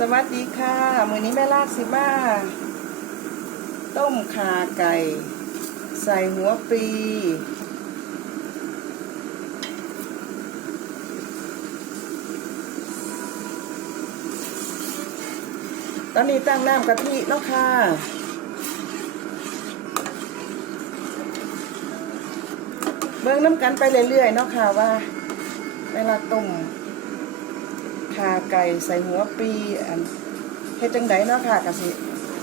สวัสดีค่ะมือนี้แม่ลากสิมาต้มขาไก่ ใส่หัวปลีตอนนี้ตั้งน้ำกะทิเนาะค่ะเบิ่งน้ำกันไปเรื่อยๆเนาะค่ะว่าเวลาต้ม ขาไก่ใส่หัวปีอันเฮ็ดจังไดเนาะค่ะกะสิ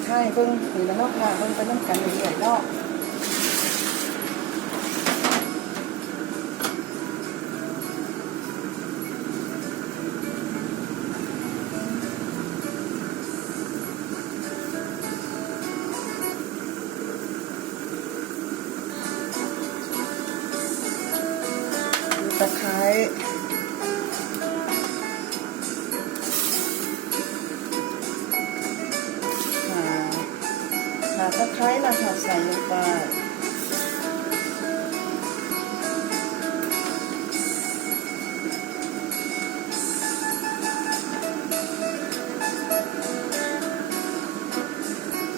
ใช่เบิ่งนี่แล้วเนาะค่ะเบิ่งไปน้ำกันเรื่อยๆเนาะะไคร้นะคะใส่ลงไป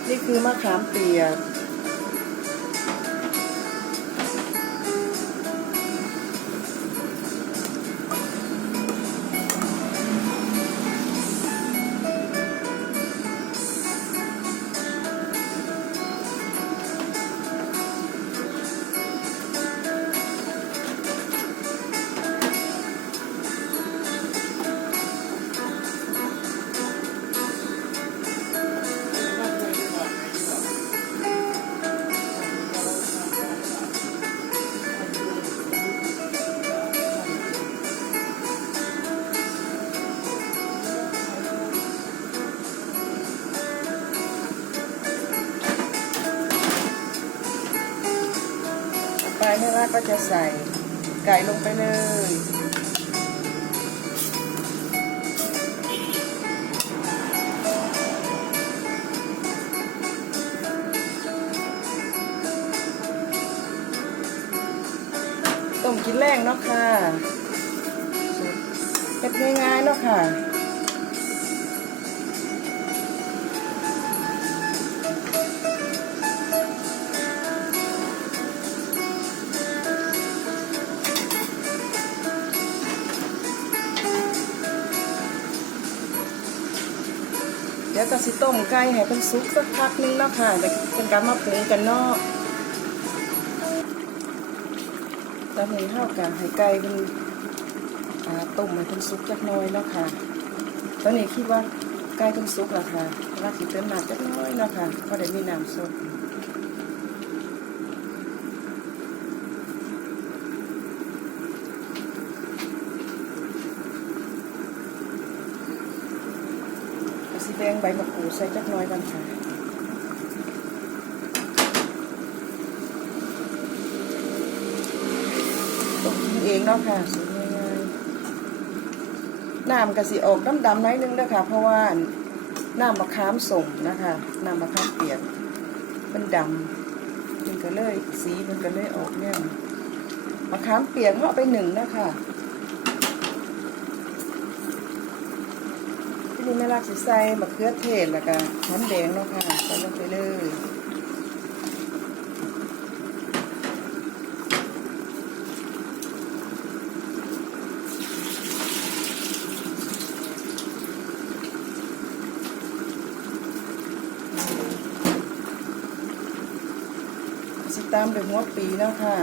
นี่คือมะขามเปียก ไปแม่ว่าก็จะใส่ไก่ลงไปเลยต้มกินแรงเนาะค่ะเฮ็ดง่ายๆเนาะค่ะ แล้วก็สิต้มไก่ให้เพิ่นสุกสักพักนึงเนาะค่ะเดี๋ยวเป็นการมาปรุงกันเนาะตอนนี้เท่ากะให้ไก่เพิ่นต้มให้เพิ่นสุกจักน้อยเนาะค่ะตอนนี้คิดว่าไก่เพิ่นสุกแล้วค่ะราดสิเติมน้ำจักน้อยเนาะค่ะเพราะได้มีน้ำซุปก็สิแบ่ งใบมะกรูดใส่จักน้อยกันค่ะต้มเองเนาะค่ะสูตรง่ายๆน้ำกะสิออกดำๆหน้อยนึงนะคะเพราะว่าน้ำมะขามสมนะคะน้ำมะขามเปียกมันดำมันก็เลยสีมันก็เลยออกเนี่ยมะขามเปียกเขาเอาไปหนึ่งนะคะ นี่แม่รักสิใส่มะเขือเทศแล้วก็หอมแดงเนาะค่ะใส่ลงไปเลยสิตามด้วยหัวปีเนาะค่ะ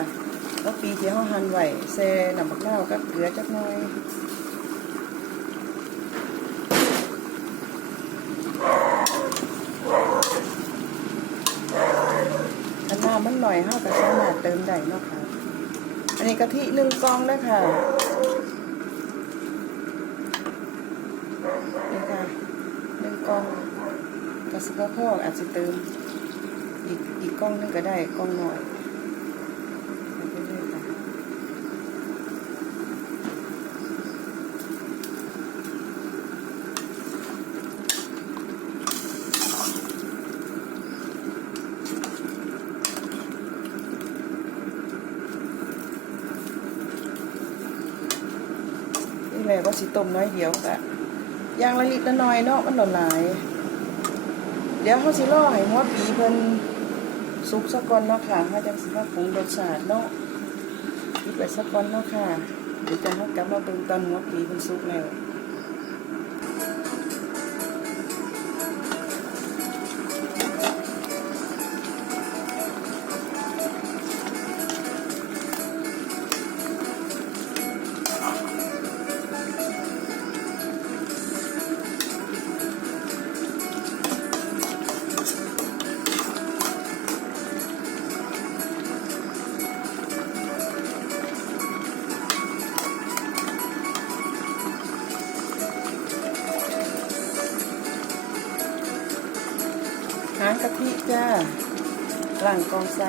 หัวปีที่เขาหั่นไว้แซ่น้ำมะนาวกับเกลือจักหน่อยถ้าน้ำมันหน่อยเฮาก็สามารถเติมได้เนาะค่ะ อันนี้กะทิหนึ่งกล่องนะคะนี่ค่ะหนึ่งกล่องกระสุนพ่ออาจจะเติมอีกอีกกล้องนึงก็ได้กล้องหน่อยไปเรื่อยๆค่ะนี่แหละ ว่าสิต้มน้อยเดียวกะยางละลิดละน้อยเนาะมันหล่นหลาย เดี๋ยวเขาสิรอให้หัวปีเพิ่นซุกสักก่อนเนาะค่ะเขาจะสิมาปรุงรสชาติเนาะคิดไว้สักก่อนเนาะค่ะเดี๋ยวจะเขากลับมาเป็นตอนหัวปีเพิ่นซุกแล้ว หางกจ้าหล่างกองไซ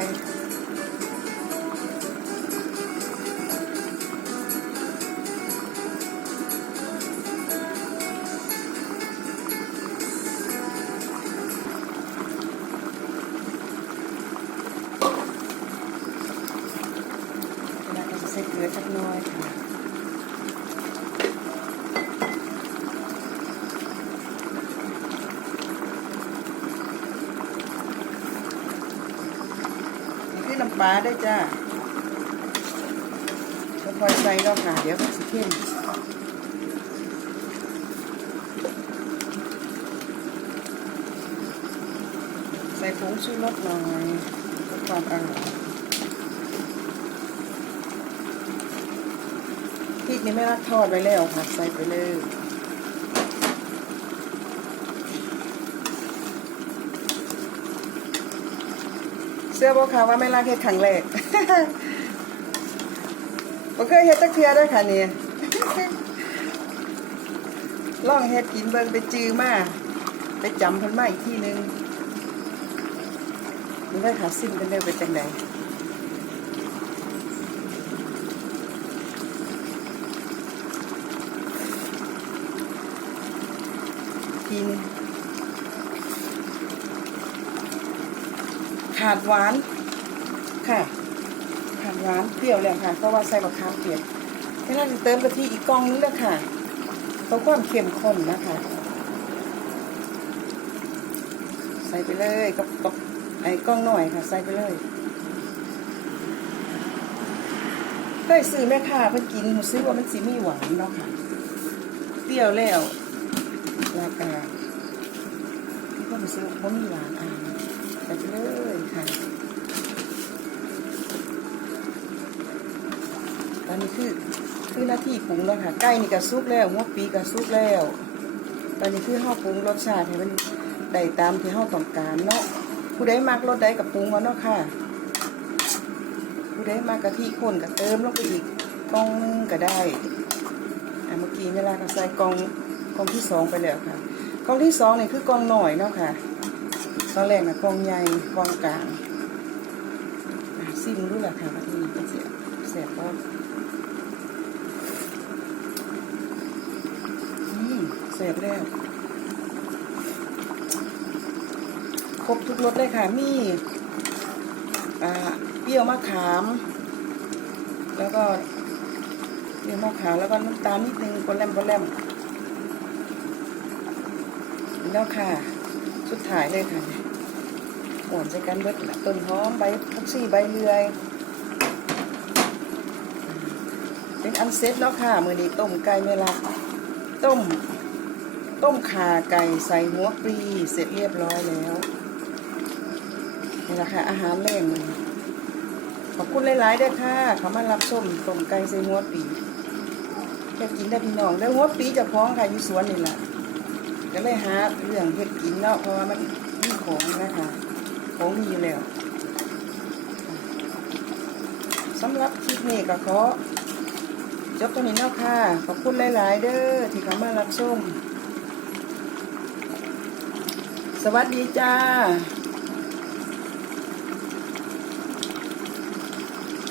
แล้วก็จะใส่เกลือจักน้อยค่ะ นี่คือน้ำ ปลาได้จ้าค่อยใส่แล้วค่ะ เดี๋ยวมันสิเข้มใส่ผงชูรสหน่อยเพื่อความอร่อยพริกนี่ไม่รักทอดไว้แล้วค่ะ ใส่ไปเลย เสื้อบอกค่ะว่าไม่ลากเฮ็ดครั้งแรกบ่เคยเฮ็ดจักเทื่อเด้วยค่ะนี่ลองเฮ็ดกินเบิ่งไปจือมาไปจำเพิ่นมาอีกทีหนึงนี่ได้ค่ะซิมกันเด้อเป็นจังไดกิน ขาดหวานค่ะ ขาดหวานเปรี้ยวเลยค่ะ เพราะว่าใส่มะขามเปียกแค่นั้นเติมกะทิอีกกองนึงเลยค่ะเพื่อความเข้มข้นนะคะ ใส่ไปเลยกับกับไอ้กล้องหน่อยค่ะ ใส่ไปเลยเคยซื้อแม่ค้าเพิ่นกินหนูซื้อว่ามันสีมีหวานเนาะค่ะเปรี้ยวแล้วแล้วก็ที่ก็มาซื้อว่าะมีหวานอ่า ใส่ไปเลยค่ะตอนนี้คือคือหน้าที่ปรุงแล้วค่ะใกล้นี่ก็สุกแล้วหัวปีก็สุกแล้ว ตอนนี้คือเฮาปรุงรสชาติให้มันได้ตามที่เฮาต้องการเนาะผู้ใดมักรสใดก็ปรุงเอาเนาะค่ะ ผู้ใดมักกะทิข้นก็เติมลงไปอีกกองนึงก็ได้อะเมื่อกี้เวลาก็ใส่กองกองที่สองไปแล้วค่ะกองที่สองนี่คือกองหน่อยเนาะค่ะ ตอนแรกนะกองใหญ่กองกลางอะซิมดูแหละค่ะว่าที่นี่เป็นเสียบก็อืมเสร็จแล้วครบทุกรสเลยค่ะมีอ่าเปรี้ยวมะขาม แล้วก็เปรี้ยวมะขามแล้วก็น้ำตาลนิดนึงกลแลมกลแลมแล้วค่ะ สุดท้ายเลยค่ะ หวนใส่กันเบิดละต้นหอมใบผักชีใบเลื่อย เป็นอันเซ็ตแล้วค่ะ มือนี้ต้มไก่เมลักต้ม ต้มขาไก่ใส่หัวปลีเสร็จเรียบร้อยแล้วนี่แหละค่ะอาหารแรงเลยขอบคุณหลายๆด้วยค่ะเขามารับชมต้มไก่ใส่หัวปีแค่กินได้พี่น้องแล้วหัวปีจะคล้องค่ะอยู่สวนนี่แหละก็เลยหาเรื่องเฮ็ดกินเนาะเพราะว่ามันมีของนะคะ ขามีอยู่แล้วสำหรับคลิปนี้ก็ขอจบตรงนี้แล้วค่ะ ขอบคุณหลาย ๆ เด้อที่เข้ามารับชม สวัสดีจ้า